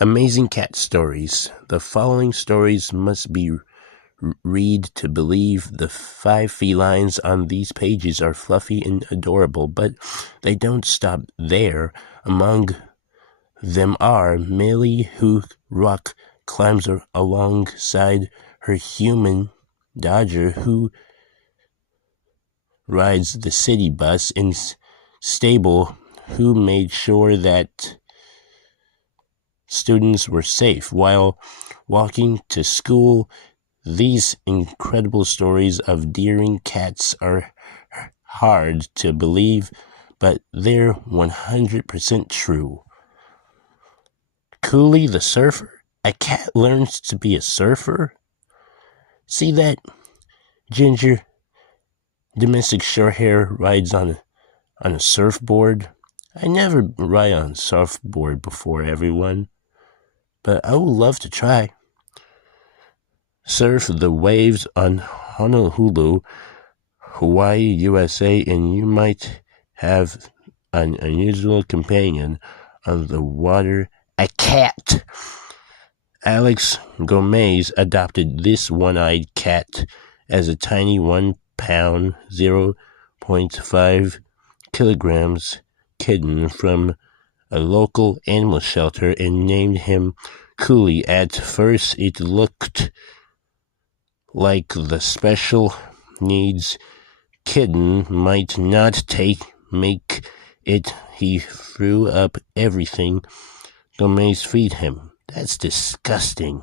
Amazing cat stories. The following stories must be read to believe. The 5 felines on these pages are fluffy and adorable, but they don't stop there. Among them are Millie, who rock climbs alongside her human Dodger, who rides the city bus, and Stable, who made sure that students were safe while walking to school. These incredible stories of daring cats are hard to believe, but they're 100% true. Cooley the surfer? A cat learns to be a surfer? See that ginger domestic shorthair rides on a surfboard? I never ride on a surfboard before, everyone, but I would love to try. Surf the waves on Honolulu, Hawaii, USA, and you might have an unusual companion on the water, a cat. Alex Gomez adopted this one-eyed cat as a tiny 1 pound, 0.5 kilograms kitten from a local animal shelter and named him Cooley. At first, it looked like the special needs kitten might not make it. He threw up everything Gomez feed him. That's disgusting.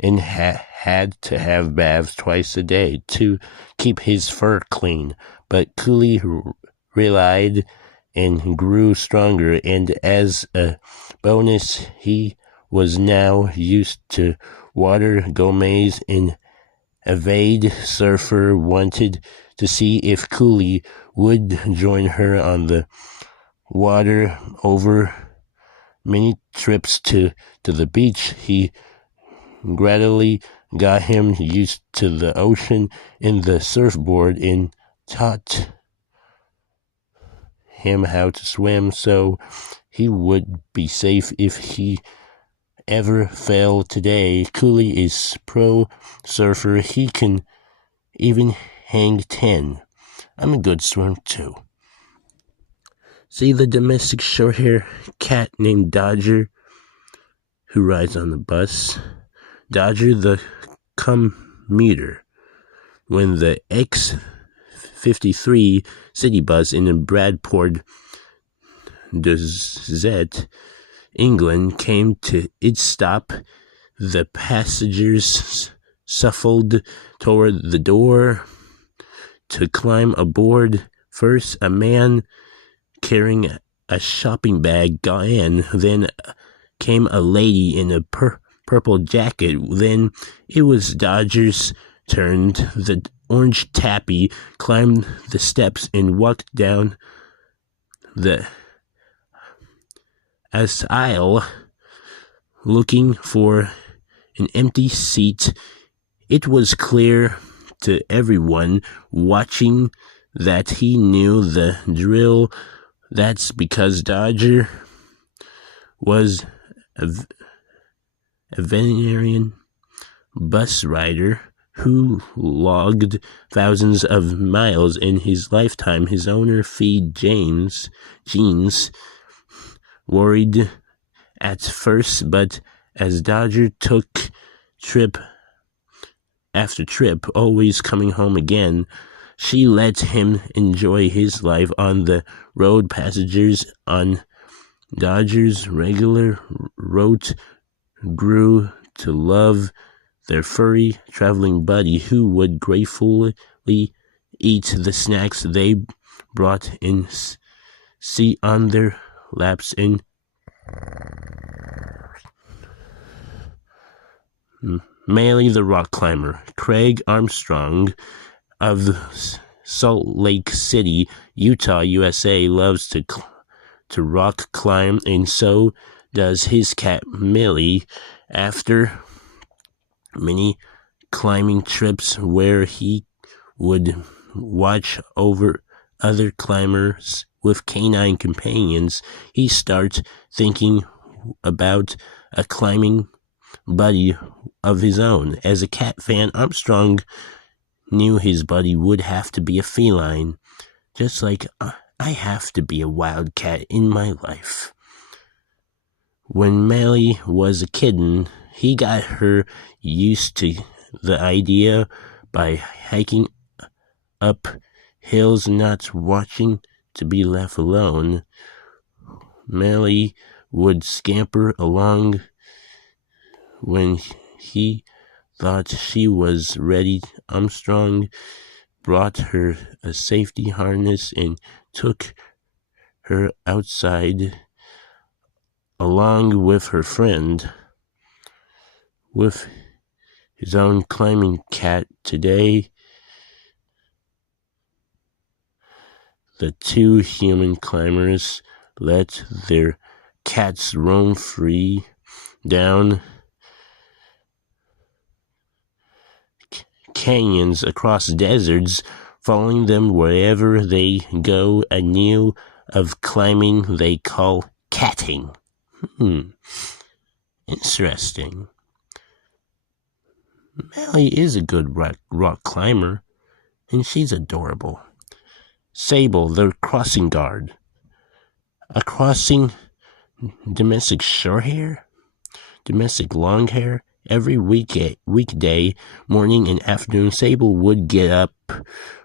And had to have baths twice a day to keep his fur clean. But Cooley relied and grew stronger, and as a bonus, he was now used to water. Gomez, an avid surfer, wanted to see if Cooley would join her on the water. Over many trips to the beach, he gradually got him used to the ocean and the surfboard and taught him how to swim so he would be safe if he ever fell. Today, Cooley is pro surfer. He can even hang 10. I'm a good swimmer too. See the domestic shorthair cat named Dodger who rides on the bus. Dodger the commuter. When the X53 city bus in Bradford, England, came to its stop, the passengers shuffled toward the door to climb aboard. First, a man carrying a shopping bag got in. Then came a lady in a purple jacket. Then it was Dodger's turn. The orange tappy climbed the steps and walked down the aisle looking for an empty seat. It was clear to everyone watching that he knew the drill. That's because Dodger was a veterinarian bus rider who logged thousands of miles in his lifetime. His owner, Feed Jeans, worried at first, but as Dodger took trip after trip, always coming home again, she let him enjoy his life on the road. Passengers on Dodger's regular route grew to love their furry traveling buddy, who would gratefully eat the snacks they brought in, sit on their laps, and Millie the rock climber. Craig Armstrong of Salt Lake City, Utah, USA, loves to rock climb, and so does his cat Millie. After many climbing trips where he would watch over other climbers with canine companions, he starts thinking about a climbing buddy of his own. As a cat fan, Armstrong knew his buddy would have to be a feline, just like I have to be a wildcat in my life. When Millie was a kitten, he got her used to the idea by hiking up hills, not watching to be left alone. Millie would scamper along when he thought she was ready. Armstrong brought her a safety harness and took her outside along with her friend. With his own climbing cat today, the two human climbers let their cats roam free down canyons, across deserts, following them wherever they go, a new of climbing they call catting. Interesting. Millie is a good rock climber, and she's adorable. Sable, the crossing guard. A crossing domestic shorthair? Domestic longhair? Every weekday, morning and afternoon, Sable would get up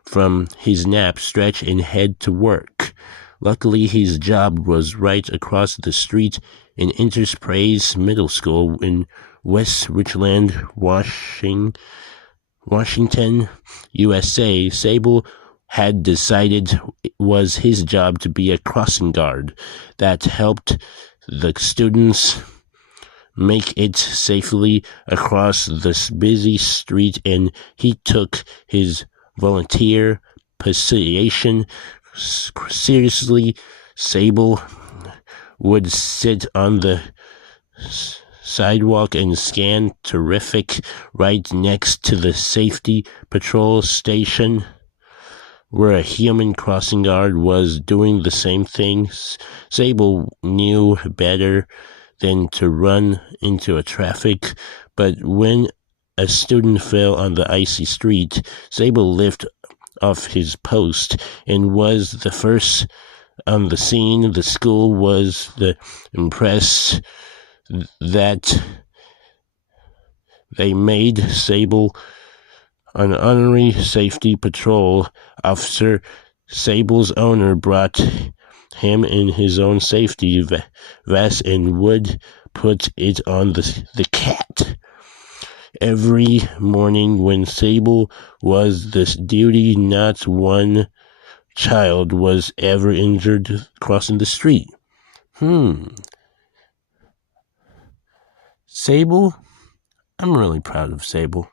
from his nap, stretch, and head to work. Luckily, his job was right across the street in Enterprise Middle School in West Richland, Washington, USA. Sable had decided it was his job to be a crossing guard that helped the students make it safely across this busy street, and he took his volunteer position seriously. Sable would sit on the sidewalk and scan Geographic right next to the safety patrol station, where a human crossing guard was doing the same thing. Sable knew better than to run into a traffic, but when a student fell on the icy street, Sable lifted off his post and was the first on the scene. The school was impressed that they made Sable an honorary safety patrol officer. Sable's owner brought him in his own safety vest and would put it on the cat every morning when Sable was this duty. Not one child was ever injured crossing the street. Sable, I'm really proud of Sable.